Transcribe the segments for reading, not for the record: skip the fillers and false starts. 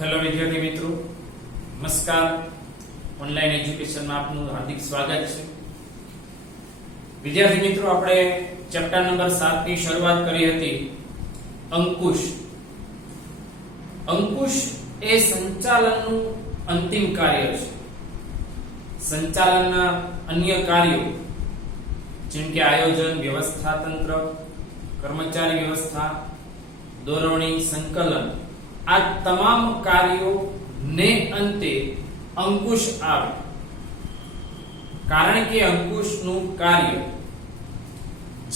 Hello વિદ્યાર્થી મિત્રો, નમસ્કાર. ઓનલાઈન એજ્યુકેશનમાં આપનું હાર્દિક સ્વાગત છે. વિદ્યાર્થી મિત્રો, આપણે ચેપ્ટર નંબર 7 ની શરૂઆત કરી હતી. અંકુશ. અંકુશ એ સંચાલનનું અંતિમ કાર્ય છે. સંચાલનના અન્ય કાર્યો જેમ કે આયોજન, વ્યવસ્થા તંત્ર, કર્મચારી વ્યવસ્થા, દોરવણી, સંકલન, આ તમામ કાર્યો ને અંતે અંકુશ આવે. કારણ કે અંકુશનું કાર્ય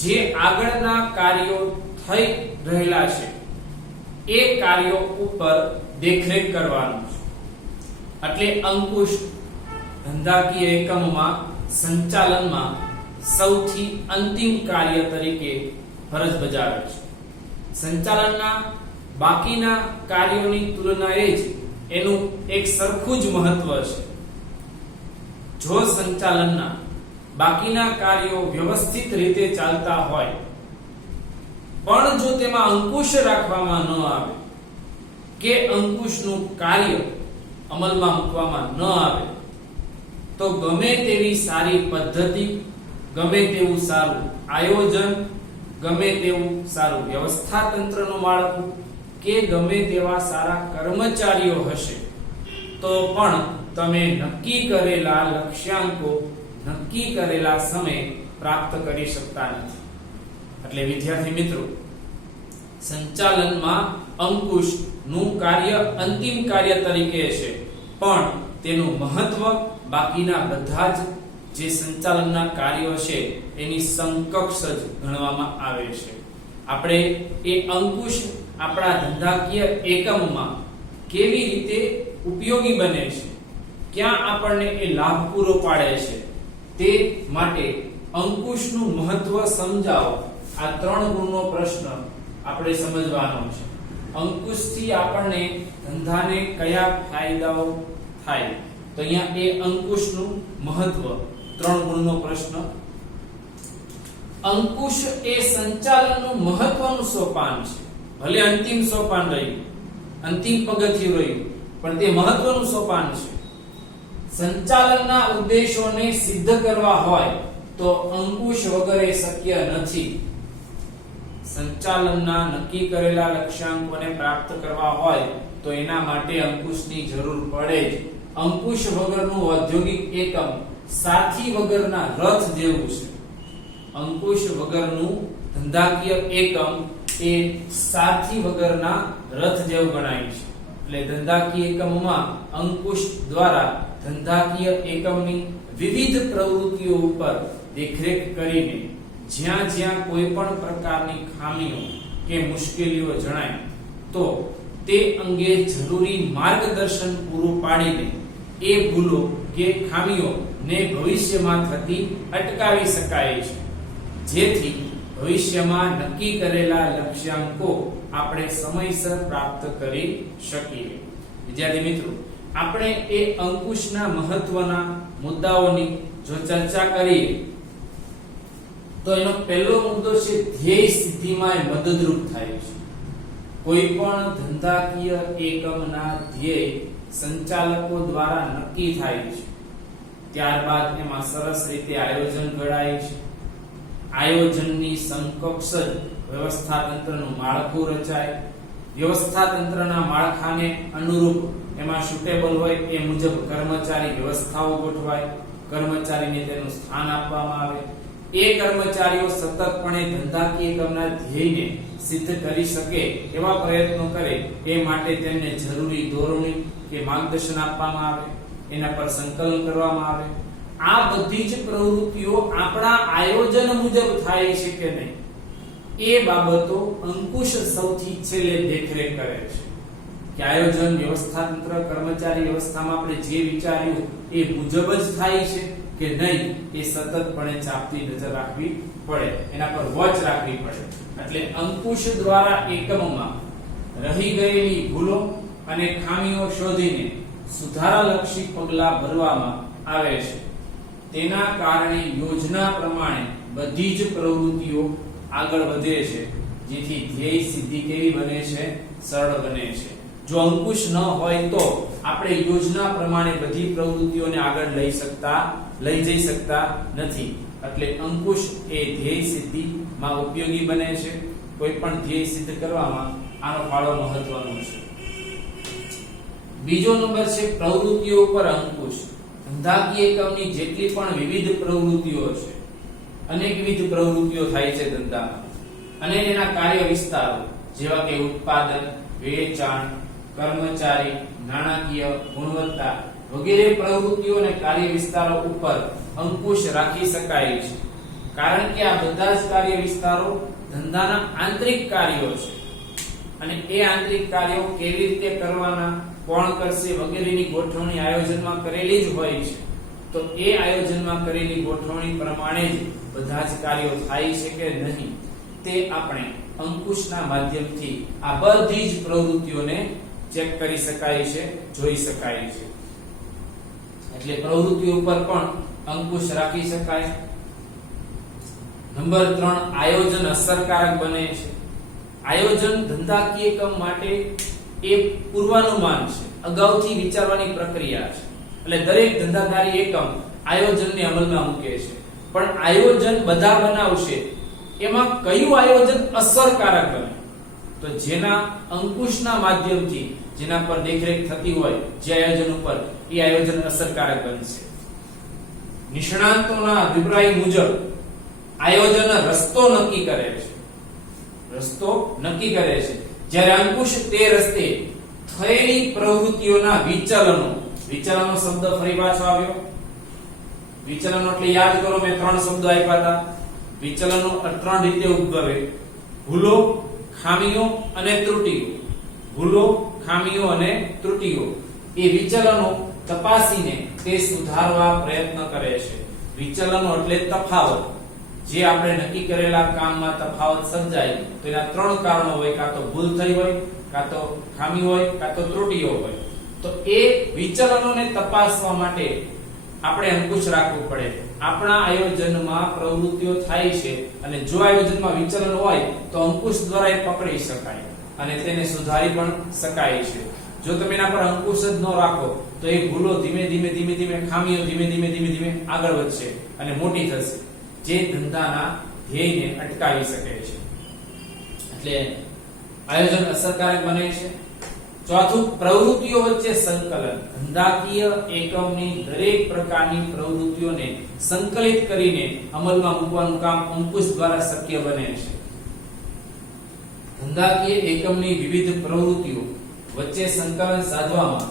જે આગળના કાર્યો થઈ રહેલા છે એ કાર્યો ઉપર દેખરેખ કરવાનું છે. એટલે અંકુશ ધંધાકીય એકમમાં સંચાલનમાં સૌથી અંતિમ કાર્ય તરીકે ફરજ બજાવે છે. સંચાલનના બાકીના કાર્યોની તુલનાએ જ એનું એક સરખું જ મહત્વ છે. જો સંચાલનના બાકીના કાર્યો વ્યવસ્થિત રીતે ચાલતા હોય પણ જો તેમાં અંકુશ રાખવામાં ન આવે કે અંકુશનું કાર્ય અમલમાં મૂકવામાં ન આવે તો ગમે તેવી સારી પદ્ધતિ, ગમે તેવું સારું આયોજન, ગમે તેવું સારું વ્યવસ્થા તંત્રનું માળખું કે ગમે તેવા સારા કર્મચારીઓ હશે તો પણ તમે નક્કી કરેલા લક્ષ્યાંકો નક્કી કરેલા સમયે પ્રાપ્ત કરી શકતા નથી. એટલે વિદ્યાર્થી મિત્રો, સંચાલનમાં અંકુશ નું કાર્ય અંતિમ કાર્ય તરીકે છે, પણ તેનું મહત્વ બાકીના બધા જ જે સંચાલનના કાર્યો છે એની સમકક્ષ જ ગણવામાં આવે છે. આપણે એ અંકુશ આપણા ધંધાકીય એકમમાં કેવી રીતે ઉપયોગી બને છે, ક્યાં આપણને એ લાભ પૂરો પાડે છે, તે માટે અંકુશનું મહત્વ સમજાવો. આ 3 ગુણનો પ્રશ્ન આપણે સમજવાનો છે. અંકુશથી આપણને ધંધાને કયા ફાયદાઓ થાય, તો અહીંયા એ અંકુશનું મહત્વ 3 ગુણનો પ્રશ્ન. અંકુશ એ સંચાલનનું મહત્વનું સોપાન છે. ભલે અંતિમ સોપાન રહ્યું, અંતિમ પગથિયું રહ્યું, પણ તે મહત્વનું સોપાન છે. સંચાલનના ઉદ્દેશોને સિદ્ધ કરવા હોય તો અંકુશ વગર એ શક્ય નથી. સંચાલનના નક્કી કરેલા લક્ષ્યાંકોને પ્રાપ્ત કરવા હોય તો એના માટે અંકુશની જરૂર પડે જ. અંકુશ વગરનું ઔદ્યોગિક એકમ સાથી વગરના રથ જેવું છે. અંકુશ વગરનું ધંધાકીય એકમ એ સાથી વગરના રથ જેવું ગણાય છે. એટલે ધંધાકીય એકમમાં અંકુશ દ્વારા ધંધાકીય એકમની વિવિધ પ્રવૃત્તિઓ ઉપર દેખરેખ કરીને જ્યાં જ્યાં કોઈ પણ પ્રકારની ખામીઓ કે મુશ્કેલીઓ જણાય તો તે અંગે જરૂરી માર્ગદર્શન પૂરું પાડીને એ ભૂલો કે ખામીઓ ને ભવિષ્યમાં થતી અટકાવી શકાય છે, જેથી ભવિષ્યમાં નક્કી કરેલા લક્ષ્યાંકો આપણે સમયસર પ્રાપ્ત કરી શકીએ. વિદ્યાર્થી મિત્રો, આપણે એ અંકુશના મહત્વના મુદ્દાઓની જો ચર્ચા કરીએ તો એનો પહેલો મુદ્દો છે ધ્યેય સિદ્ધિમાં મદદરૂપ થાય છે. કોઈ પણ ધંધાકીય એકમના ધ્યેય સંચાલકો દ્વારા નક્કી થાય છે. ત્યારબાદ એમાં સરસ રીતે આયોજન ઘડાય છે. આયોજનની સમકક્ષ વ્યવસ્થા તંત્રનું માળખું રચાય. વ્યવસ્થા તંત્રના માળખાને અનુરૂપ એમાં સુટેબલ હોય એ મુજબ કર્મચારી વ્યવસ્થાઓ ગોઠવાય. કર્મચારીને તેનું સ્થાન આપવામાં આવે. એ કર્મચારીઓ સતતપણે ધંધાકીય એકમના ધ્યેયને સિદ્ધ કરી શકે એવા પ્રયત્નો કરે એ માટે તેમને જરૂરી દોરવણી કે માર્ગદર્શન આપવામાં આવે. એના પર સંકલન કરવામાં આવે. આ બધી જ પ્રવૃત્તિઓ આપણા આયોજન મુજબ થાય છે કે નહીં એ બાબતો અંકુશ સૌથી છેલ્લે દેખરેખ કરે છે કે આયોજન, વ્યવસ્થા તંત્ર, કર્મચારી વ્યવસ્થામાં આપણે જે વિચાર્યું એ મુજબ જ થાય છે કે નહીં એ સતતપણે ચાપતી નજર રાખવી પડે, એના પર વોચ રાખવી પડે. એટલે અંકુશ દ્વારા એકમમાં રહી ગયેલી ભૂલો અને ખામીઓ શોધીને સુધારાલક્ષી પગલાં ભરવામાં આવે છે. તેના કારણે યોજના પ્રમાણે બધી જ પ્રવૃત્તિઓ આગળ વધે છે, જેથી ધ્યેય સિદ્ધિ કેવી બને છે? સરળ બને છે. જો અંકુશ ન હોય તો આપણે યોજના પ્રમાણે બધી પ્રવૃત્તિઓને આગળ લઈ જઈ શકતા નથી. એટલે અંકુશ એ ધ્યેય સિદ્ધિમાં ઉપયોગી બને છે. કોઈ પણ ધ્યેય સિદ્ધ કરવામાં આનો ફાળો મહત્વનો છે. બીજો નંબર છે પ્રવૃત્તિઓ પર અંકુશ. ધંધાકીય એકમની જેટલી પણ વિવિધ પ્રવૃત્તિઓ છે, અનેકવિધ પ્રવૃત્તિઓ થાય છે ધંધામાં, અને એના કાર્ય વિસ્તારો જેવા કે ઉત્પાદન, વેચાણ, કર્મચારી, નાણાકીય, ગુણવત્તા વગેરે પ્રવૃત્તિઓ અને કાર્ય વિસ્તારો ઉપર અંકુશ રાખી શકાય છે. કારણ કે આ બધા જ કાર્ય વિસ્તારો ધંધાના આંતરિક કાર્યો છે, અને એ આંતરિક કાર્યો કેવી રીતે કરવાના, કોણ કરશે વગેરેની ગોઠવણી આયોજનમાં કરેલી જ હોય છે. તો એ આયોજનમાં કરેલી ગોઠવણી પ્રમાણે જ બધા જ કાર્યો થાય છે કે નહીં તે આપણે અંકુશના માધ્યમથી આ બધી જ પ્રવૃત્તિઓને ચેક કરી શકાય છે, જોઈ શકાય છે. એટલે પ્રવૃત્તિઓ ઉપર પણ અંકુશ રાખી શકાય. નંબર 3, આયોજન અસરકારક બને છે. આયોજન ધંધાકીય એકમ માટે એ પૂર્વાનુમાન છે, અગાઉથી વિચારવાની પ્રક્રિયા છે. એટલે દરેક ધંધાદારી એકમ આયોજનને અમલમાં મૂકે છે, પણ આયોજન બધા બનાવશે, એમાં કયું આયોજન અસરકારક બને? તો જેના અંકુશના માધ્યમથી જેના પર દેખરેખ થતી હોય જે આયોજન ઉપર, એ આયોજન અસરકારક બનશે. નિષ્ણાંતોના અભિપ્રાય મુજબ આયોજન રસ્તો નક્કી કરે છે. રસ્તો નક્કી કરે છે, જ્યારે અંકુશ તે રસ્તે થયેલી પ્રવૃત્તિઓના વિચલનો શબ્દ ફરી પાછો આવ્યો. વિચલનો એટલે યાદ કરો, મેં 3 શબ્દો આપ્યા હતા. વિચલનો 3 રીતે ઉદ્ભવે: ભૂલો, ખામીઓ અને ત્રુટીઓ. ભૂલો, ખામીઓ અને ત્રુટીઓ એ વિચલનો તપાસીને તે સુધારવા પ્રયત્ન કરે છે. વિચલનો એટલે તફાવત. જે આપણે નક્કી કરેલા કામમાં તફાવત સર્જાય તો એના 3 કારણો હોય: કાં તો ભૂલ થઈ હોય, કાં તો ખામી હોય, કાં તો ત્રુટીઓ હોય. તો એ વિચલનોને તપાસવા માટે આપણે અંકુશ રાખવું પડે. આપણા આયોજનમાં પ્રવૃત્તિઓ થાય છે, અને જો આયોજનમાં વિચલન હોય તો અંકુશ દ્વારા એ પકડી શકાય અને તેને સુધારી પણ શકાય છે. જો તમે એના પર અંકુશ જ ન રાખો તો એ ભૂલો ધીમે ધીમે ખામીઓ ધીમે આગળ વધશે અને મોટી થશે, જે ધંધાના ધ્યેયને અટકાવી શકે છે. એટલે આયોજન અસરકારક બને છે. ચોથું, પ્રવૃત્તિઓ વચ્ચે સંકલન. ધંધાકીય એકમની દરેક પ્રકારની પ્રવૃત્તિઓને સંકલિત કરીને અમલમાં મૂકવાનું કામ અંકુશ દ્વારા શક્ય બને છે. ધંધાકીય એકમની વિવિધ પ્રવૃત્તિઓ વચ્ચે સંકલન સાધવામાં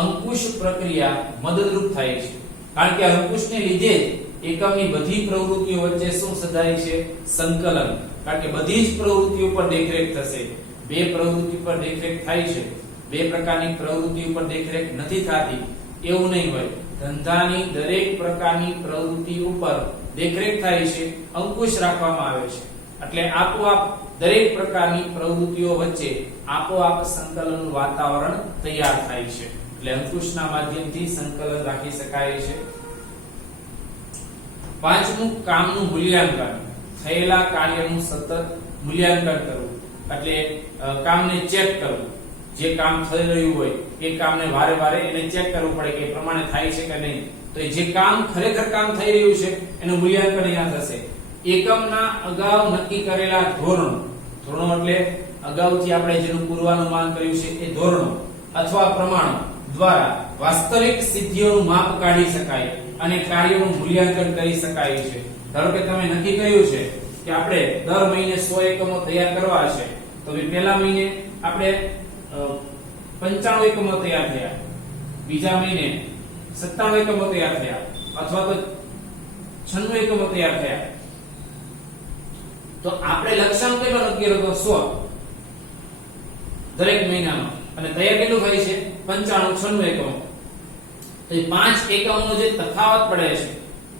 અંકુશ પ્રક્રિયા મદદરૂપ થાય છે. કારણ કે અંકુશને લીધે જ એકમની બધી પ્રવૃત્તિઓ વચ્ચે શું સધાય છે? સંકલન. કારણ કે બધી જ પ્રવૃત્તિઓ પર દેખરેખ થશે. બે પ્રવૃત્તિ પર દેખરેખ થાય છે, બે પ્રકારની પ્રવૃત્તિ ઉપર દેખરેખ નથી થતી એવું નહીં હોય. ધંધાની દરેક પ્રકારની પ્રવૃત્તિ ઉપર દેખરેખ થાય છે, અંકુશ રાખવામાં આવે છે. એટલે આપોઆપ દરેક પ્રકારની પ્રવૃત્તિઓ વચ્ચે આપોઆપ સંકલનનું વાતાવરણ તૈયાર થાય છે. એટલે અંકુશના માધ્યમથી સંકલન રાખી શકાય છે. પાંચમું, કામનું મૂલ્યાંકન. થયેલા કાર્યનું સતત મૂલ્યાંકન કરવું. એટલે કામને ચેક કરવું. જે કામ થઈ રહ્યું હોય એ કામને વારે વારે એને ચેક કરવું પડે કે એ પ્રમાણે થાય છે કે નહીં. તો જે કામ ખરેખર કામ થઈ રહ્યું છે એનું મૂલ્યાંકન અહીંયા થશે. એકમના અગાઉ નક્કી કરેલા ધોરણો એટલે અગાઉથી આપણે જેનું પૂર્વાનુમાન કર્યું છે એ ધોરણો અથવા પ્રમાણો દ્વારા વાસ્તવિક સિદ્ધિઓનું માપ કાઢી શકાય અને કાર્યોનું મૂલ્યાંકન કરી શકાય છે. ધારો કે તમે નક્કી કર્યું છે કે આપણે દર મહિને 100 એકમો તૈયાર કરવા છે, તો પહેલા મહિને આપણે 95 એકમો તૈયાર થયા, બીજા મહિને 97 એકમો તૈયાર થયા, અથવા તો 96 એકમો તૈયાર થયા. તો આપણે લક્ષ્યાંક કેટલો નક્કી કર્યો હતો? 100 દરેક મહિનામાં, અને તૈયાર કેટલું થાય છે? 95 96 એકમો. તો એ 5 એકમનો જે તફાવત પડે છે,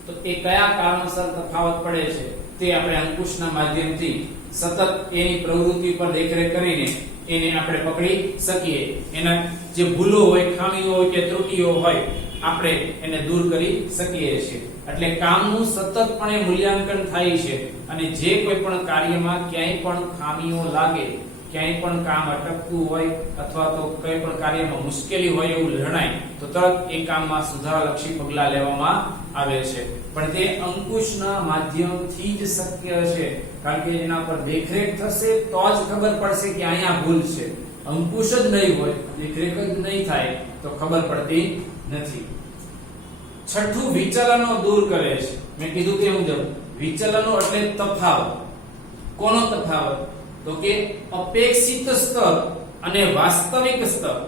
તો એ કયા કારણોસર તફાવત પડે છે તે આપણે અંકુશના માધ્યમથી સતત એની પ્રવૃત્તિ પર દેખરેખ કરીને એને આપણે પકડી શકીએ. એના જે ભૂલો હોય, ખામીઓ હોય કે ત્રુટીઓ હોય, આપણે એને દૂર કરી શકીએ છીએ. એટલે કામનું સતતપણે મૂલ્યાંકન થાય છે, અને જે કોઈ પણ કાર્યમાં ક્યાંય પણ ખામીઓ લાગે ક્યાંય પણ કામ અટકતું હોય અથવા તો કોઈ પણ કાર્યમાં મુશ્કેલી હોય એવું જણાય તો તરત એ કામમાં સુધારાલક્ષી પગલાં લેવામાં આવે છે, પણ તે અંકુશના માધ્યમથી જ શક્ય છે, કારણ કે એના પર દેખરેખ થશે તો જ ખબર પડશે કે અહીંયા ભૂલ છે. અંકુશ જ નહીં હોય, દેખરેખ જ નહીં થાય તો ખબર પડતી નથી. છઠ્ઠું, વિચલનો દૂર કરે છે. મેં કીધું તે મુજબ વિચલનો એટલે તફાવત. કોનો તફાવત? તો કે અપેક્ષિત સ્તર અને વાસ્તવિક સ્તર.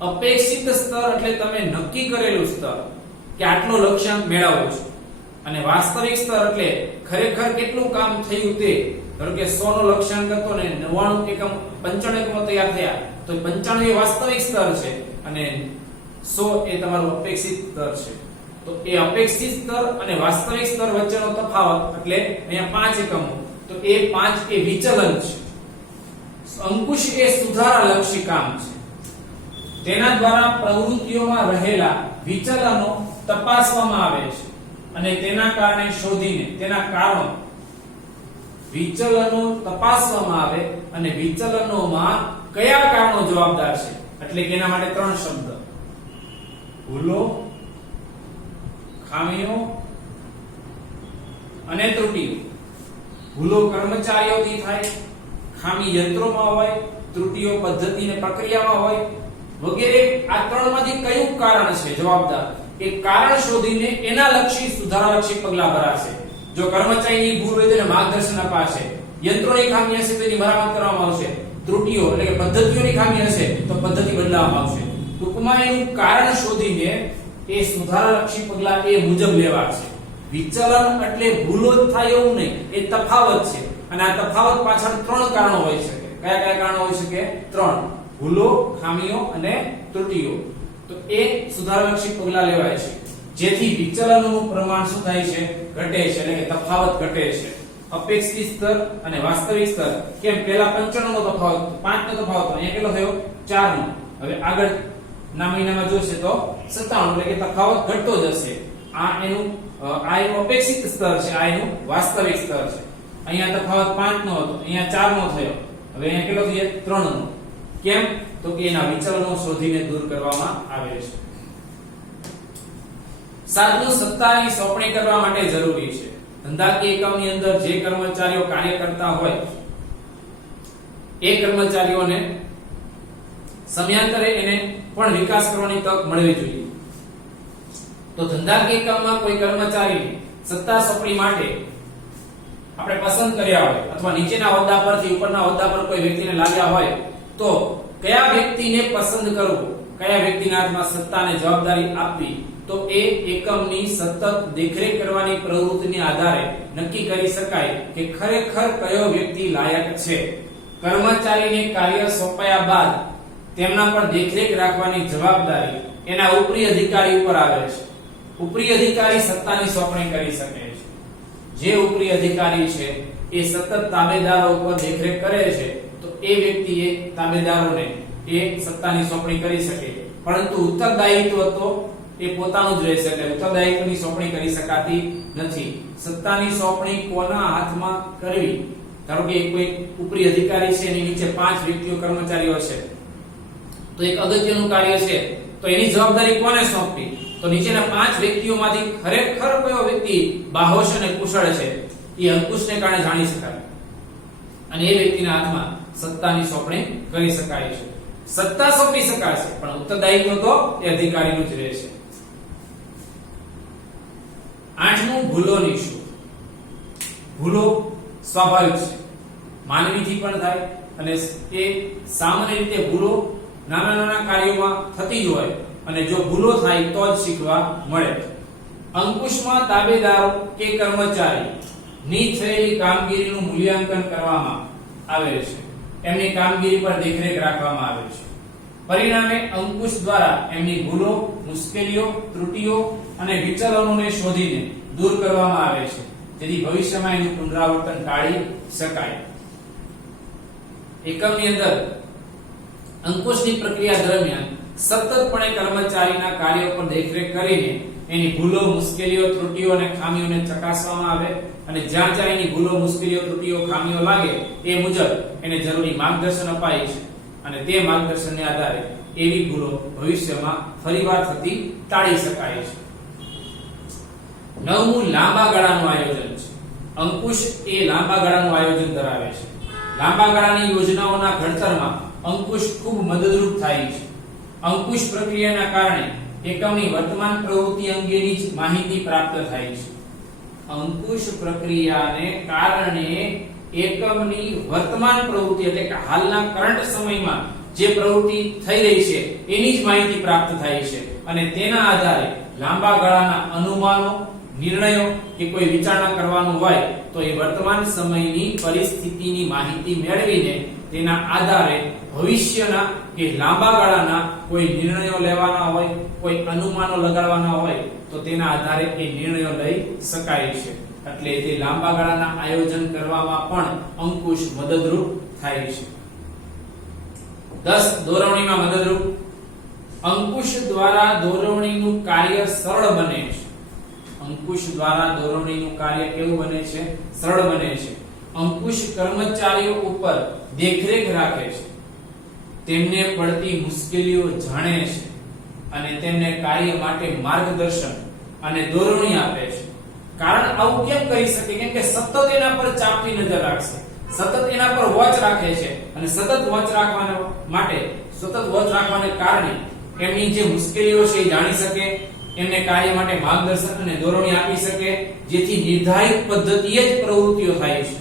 અપેક્ષિત સ્તર એટલે તમે નક્કી કરેલું સ્તર કે આટલો લક્ષ્યાંક મેળવવો છે, અને વાસ્તવિક સ્તર એટલે ખરેખર કેટલું કામ થયું તે. ધારો કે 100 નો લક્ષ્યાંક હતો ને 99 એકમ 95 એકમો તૈયાર થયા તો 95 એ વાસ્તવિક સ્તર છે અને 100 એ તમારું અપેક્ષિત સ્તર છે. તો એ અપેક્ષિત સ્તર અને વાસ્તવિક સ્તર વચ્ચેનો તફાવત એટલે અહીંયા 5 એકમો, તો એ 5 એ વિચલન છે. અંકુશ એ સુધારાલક્ષી કામ છે. તેના દ્વારા પ્રવૃત્તિઓમાં રહેલા વિચલનો તપાસવામાં આવે છે અને તેના કારણે શોધીને તેના કારણો વિચલનો તપાસવામાં આવે અને વિચલનોમાં કયા કારણો જવાબદાર છે, એટલે કે એના માટે 3 શબ્દ: ભૂલો, ખામીઓ અને ત્રુટીઓ. ભૂલો કર્મચારીઓથી થાય, ખામી યંત્રોમાં હોય, ત્રુટીઓ પદ્ધતિ અને પ્રક્રિયામાં હોય વગેરે. આ 3 માંથી કયું કારણ છે જવાબદાર, એ કારણ શોધીને એના લક્ષી સુધારાલક્ષી પગલાં ભરાશે. જો કર્મચારીની ભૂલ હોય તેને માર્ગદર્શન અપાશે, યંત્રોની ખામી હશે તો એની મરામત કરવામાં આવશે, ત્રુટીઓ એટલે કે પદ્ધતિઓની ખામી હશે તો પદ્ધતિ બદલાવવામાં આવશે. ટૂંકમાં એનું કારણ શોધીને એ સુધારાલક્ષી પગલાં એ મુજબ લેવા છે. વિચલન એટલે ભૂલો જ થાય એવું નહીં, એ તફાવત છે, અને આ તફાવત પાછળ 3 કારણો હોઈ શકે. કયા કયા કારણો હોઈ શકે? 3: ભૂલો, ખામીઓ અને ત્રુટીઓ. તો એ સુધારાલક્ષી પગલાં લેવાય છે જેથી વિચલનોનું પ્રમાણ શું થાય છે? ઘટે છે, એટલે કે તફાવત ઘટે છે. અપેક્ષિત સ્તર અને વાસ્તવિક સ્તર. કેમ? પહેલા 95 નો તફાવત, 5 નો તફાવત, અહીંયા કેટલો થયો? 4 નો. હવે આગળ ના મહિનામાં જોશે તો 97, એટલે કે તફાવત ઘટતો જશે. આ એનું અપેક્ષિત સ્તર છે, આ એનું વાસ્તવિક સ્તર છે. અહીંયા તફાવત 5 નો હતો, અહીંયા 4 નો થયો, હવે અહીંયા કેટલો થયો? 3 નો. કેમ? તો કે એના વિચલનો શોધીને દૂર કરવામાં આવે છે. સાતમું, સત્તાની સોંપણી કરવા માટે જરૂરી છે. ધંધાકીય એકમની અંદર જે કર્મચારીઓ કાર્ય કરતા હોય એ કર્મચારીઓને સમયાંતરે એને પણ વિકાસ કરવાની તક મળવી જોઈએ. તો ધંધાકીય એકમમાં કોઈ કર્મચારીની સત્તા સોંપણી માટે આપણે પસંદ કર્યા હોય અથવા નીચેના હોદ્દા પરથી ઉપરના હોદ્દા પર કોઈ વ્યક્તિને લાવ્યા હોય તો કયા વ્યક્તિને પસંદ કરવું, કયા વ્યક્તિના હાથમાં સત્તાને જવાબદારી આપવી, તો એ એકમની સતત દેખરેખ કરવાની પ્રવૃત્તિને આધારે નક્કી કરી શકાય કે ખરેખર કયો વ્યક્તિ લાયક છે. કર્મચારીને કાર્ય સોંપાયા બાદ તેમના પર દેખરેખ રાખવાની જવાબદારી એના ઉપરી અધિકારી ઉપર આવે છે. ઉપરી અધિકારી સત્તાની સોંપણી કરી શકે છે. જે ઉપરી અધિકારી છે એ સતત તાબેદારો ઉપર દેખરેખ કરે છે તો એ વ્યક્તિએ તાબેદારોને એ સત્તાની સોંપણી કરી શકે, પરંતુ ઉત્તરદાયિત્વ તો એ પોતાનું જ રહેશે, એટલે ઉત્તરદાયિત્વની સોંપણી કરી શકાતી નથી. સત્તાની સોંપણી કોના હાથમાં કરવી? ધારો કે કોઈ ઉપરી અધિકારી છે, એની નીચે 5 વ્યક્તિઓ કર્મચારીઓ છે, તો એક અગત્યનું કાર્ય છે, તો એની જવાબદારી કોને સોંપવી? તો નીચેના 5 વ્યક્તિઓમાંથી ખરેખર કયો વ્યક્તિ બાહોશ અને કુશળ છે એ અંકુશને કારણે જાણી શકાય અને એ વ્યક્તિના હાથમાં સત્તાની સોંપણી કરી શકાય છે. સત્તા સોંપી શકાશે પણ ઉત્તરદાયિત્વ તો એ અધિકારીનું જ રહેશે. 8મું, ભૂલોની શોધ. ભૂલો સ્વાભાવિક છે, માનવીથી પણ થાય અને એ સામાન્ય રીતે ભૂલો નાના નાના કાર્યોમાં થતી જ હોય અને જો ભૂલો થાય તો જ શીખવા મળે. અંકુશમાં તાબેદારો કે કર્મચારી ની થયેલી કામગીરીનું મૂલ્યાંકન કરવામાં આવે છે, એમની કામગીરી પર દેખરેખ રાખવામાં આવે છે. પરિણામે અંકુશ દ્વારા એમની ભૂલો, મુશ્કેલીઓ, ત્રુટીઓ અને વિચલનોને શોધીને દૂર કરવામાં આવે છે જેથી ભવિષ્યમાં એનું પુનરાવર્તન ટાળી શકાય. એકમની અંદર અંકુશની પ્રક્રિયા દરમિયાન સતતપણે કર્મચારીના કાર્યો પર દેખરેખ કરીને એની ભૂલો, મુશ્કેલીઓ, ત્રુટીઓ અને ખામીઓને ચકાસવામાં આવે અને જ્યાં જ્યાં એની ભૂલો, મુશ્કેલીઓ, ત્રુટીઓ, ખામીઓ લાગે એ મુજબ એને જરૂરી માર્ગદર્શન અપાય છે અને તે માર્ગદર્શનને આધારે એવી ભૂલો ભવિષ્યમાં ફરીવાર થતી ટાળી શકાય છે. નવમું લાંબા ગાળાનું આયોજન છે. અંકુશ એ લાંબા ગાળાનું આયોજન ધરાવે છે. લાંબા ગાળાની યોજનાઓના ઘડતરમાં અંકુશ ખૂબ મદદરૂપ થાય છે. અંકુશ પ્રક્રિયાના કારણે એકમની વર્તમાન પ્રવૃત્તિ અંગેની જ માહિતી પ્રાપ્ત થાય છે. અંકુશ પ્રક્રિયાને કારણે એકમની વર્તમાન પ્રવૃત્તિ એટલે કે હાલના કરંટ સમયમાં જે પ્રવૃત્તિ થઈ રહી છે એની જ માહિતી પ્રાપ્ત થાય છે અને તેના આધારે લાંબા ગાળાના અનુમાનો, નિર્ણયો કે કોઈ વિચારણા કરવાનું હોય તો એ વર્તમાન સમયની પરિસ્થિતિની માહિતી મેળવીને તેના આધારે ભવિષ્યના કે લાંબા ગાળાના કોઈ નિર્ણયો લેવાના હોય, કોઈ અનુમાનો લગાડવાના હોય તો તેના આધારે એ નિર્ણયો લઈ શકાય છે. એટલે તે લાંબા ગાળાના આયોજન કરવામાં પણ અંકુશ મદદરૂપ થાય છે. 10 દોરવણીમાં મદદરૂપ. અંકુશ દ્વારા દોરવણીનું કાર્ય સરળ બને છે. અંકુશ દ્વારા દોરવણીનું કાર્ય કેવું બને છે? સરળ બને છે. અંકુશ કર્મચારીઓ ઉપર દેખરેખ રાખે છે, તેમને પડતી મુશ્કેલીઓ જાણે છે અને તેમને કાર્ય માટે માર્ગદર્શન અને દોરવણી આપે છે. કારણ આવું કેમ કરી શકે? કેમ કે સતત એના પર ચાંપતી નજર રાખશે, સતત એના પર વોચ રાખે છે અને સતત વોચ રાખવાને કારણે એમની જે મુશ્કેલીઓ છે એ જાણી શકે, એમને કાર્ય માટે માર્ગદર્શન અને દોરવણી આપી શકે, જેથી નિર્ધારિત પદ્ધતિએ જ પ્રવૃત્તિઓ થાય છે.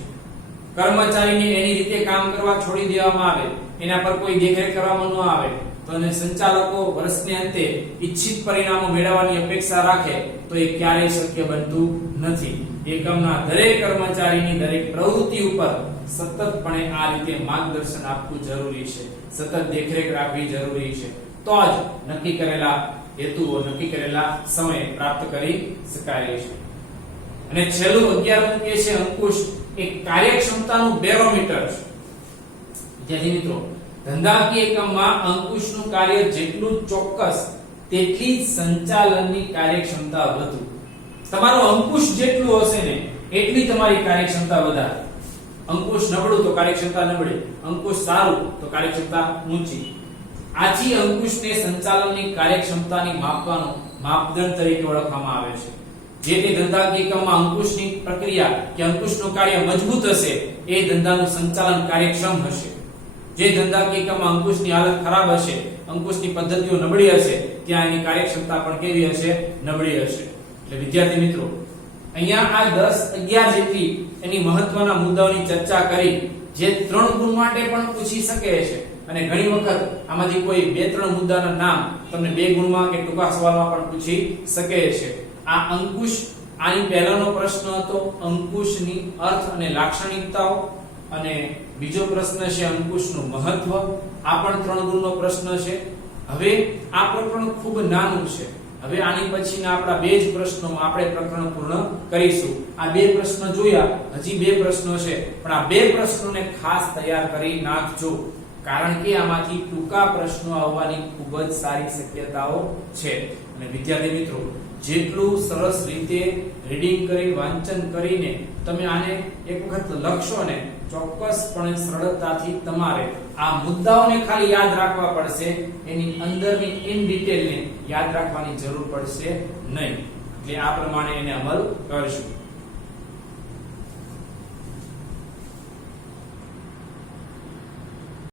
કર્મચારીને એની રીતે કામ કરવા છોડી દેવામાં આવે, એના પર કોઈ દેખરેખ કરવામાં ન આવે તો અને સંચાલકો વર્ષને અંતે ઈચ્છિત પરિણામો મેળવવાની અપેક્ષા રાખે તો એ ક્યારેય શક્ય બનતું નથી. એકમના દરેક કર્મચારીની દરેક પ્રવૃત્તિ ઉપર સતતપણે આ રીતે માર્ગદર્શન આપવું જરૂરી છે, સતત દેખરેખ રાખવી જરૂરી છે. તો જ નક્કી કરેલા હેતુઓ, નક્કી કરેલા સમય પ્રાપ્ત કરી શકાય છે. અને છેલ્લું 11મું કે છે અંકુશ એ કાર્યક્ષમતાનું બેરોમીટર છે. વિદ્યાર્થી મિત્રો, ધંધાકીય એકમમાં અંકુશનું કાર્ય જેટલું ચોક્કસ તેટલી જ સંચાલનની કાર્યક્ષમતા વધુ. તમારો અંકુશ જેટલું હશે ને એટલી તમારી કાર્યક્ષમતા વધારે. અંકુશ નબળું તો કાર્યક્ષમતા નબળી, અંકુશ સારું તો કાર્યક્ષમતા ઊંચી. આથી અંકુશને સંચાલનની કાર્યક્ષમતાની માપવાનું માપદંડ તરીકે ઓળખવામાં આવે છે. જે તે ધંધાકીય એકમમાં અંકુશની પ્રક્રિયા કે અંકુશનું કાર્ય મજબૂત હશે એ ધંધાનું સંચાલન કાર્યક્ષમ હશે. જે ધંધાકીય એકમમાં અંકુશની હાલત ખરાબ હશે, અંકુશની પદ્ધતિઓ નબળી હશે, ત્યાં એની કાર્યક્ષમતા પણ કેવી હશે? નબળી હશે. એટલે વિદ્યાર્થી મિત્રો, અહીંયા આ 10 11 જેટલી એની મહત્વના મુદ્દાઓની ચર્ચા કરી, જે 3 ગુણ માટે પણ પૂછી શકે છે અને ઘણી વખત આમાંથી કોઈ 2-3 મુદ્દાના નામ તમને 2 ગુણમાં કે ટૂંકા સવાલમાં પણ પૂછી શકે છે. આ અંકુશ, આની પહેલાનો પ્રશ્ન હતો અંકુશની અર્થ અને લાક્ષણિકતાઓ, અને બીજો પ્રશ્ન છે અંકુશનું મહત્વ. આ પણ 3 ગુણનો પ્રશ્ન છે. હવે આ પ્રકરણ ખૂબ નાનું છે. હવે આની પછીના આપણા 2 જ પ્રશ્નોમાં આપણે પ્રકરણ પૂર્ણ કરીશું. આ 2 પ્રશ્નો જોયા, હજી 2 પ્રશ્નો છે, પણ આ 2 પ્રશ્નોને ખાસ તૈયાર કરી નાખજો, કારણ કે આમાંથી ટૂંકા પ્રશ્નો આવવાની ખૂબ જ સારી શક્યતાઓ છે. અને વિદ્યાર્થી મિત્રો, જેટલું સરસ રીતે રીડિંગ કરી, વાંચન કરીને તમે આને એક વખત લખશો ને, ચોક્કસપણે સરળતાથી તમારે આ મુદ્દાઓને ખાલી યાદ રાખવા પડશે, એની અંદરની ઇન ડિટેલ ને યાદ રાખવાની જરૂર પડશે નહીં. એટલે આ પ્રમાણે એને અમલ કરશું.